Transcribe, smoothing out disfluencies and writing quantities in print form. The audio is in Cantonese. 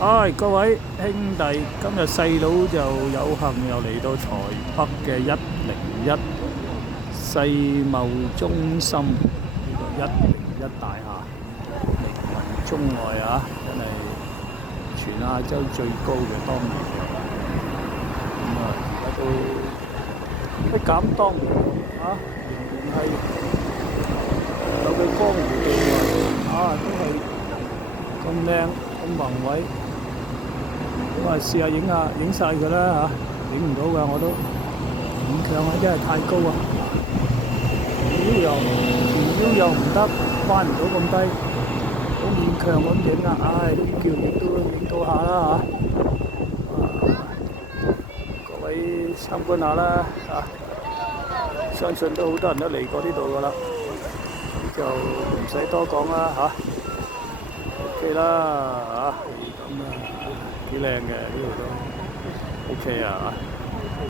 唉，各位兄弟，今日細佬就有幸又嚟到台北嘅101世貿中心呢個101大廈，名聞中外啊，真係全亞洲最高嘅當年嘅。咁啊，而家都不減當年啊，仍然係有佢江湖地位啊，都係咁靚咁宏偉。咁啊，試下影晒佢啦嚇，影唔到㗎我都勉強啊，真係太高啊！條腰又唔得，彎唔到咁低，好勉強咁影啊！唉，都叫影到下啦嚇。各位參觀下啦嚇，相信都好多人都嚟過呢度㗎啦，就唔使多講啦嚇。OK 啦嚇，咁啊幾靚嘅呢度都 OK 啊！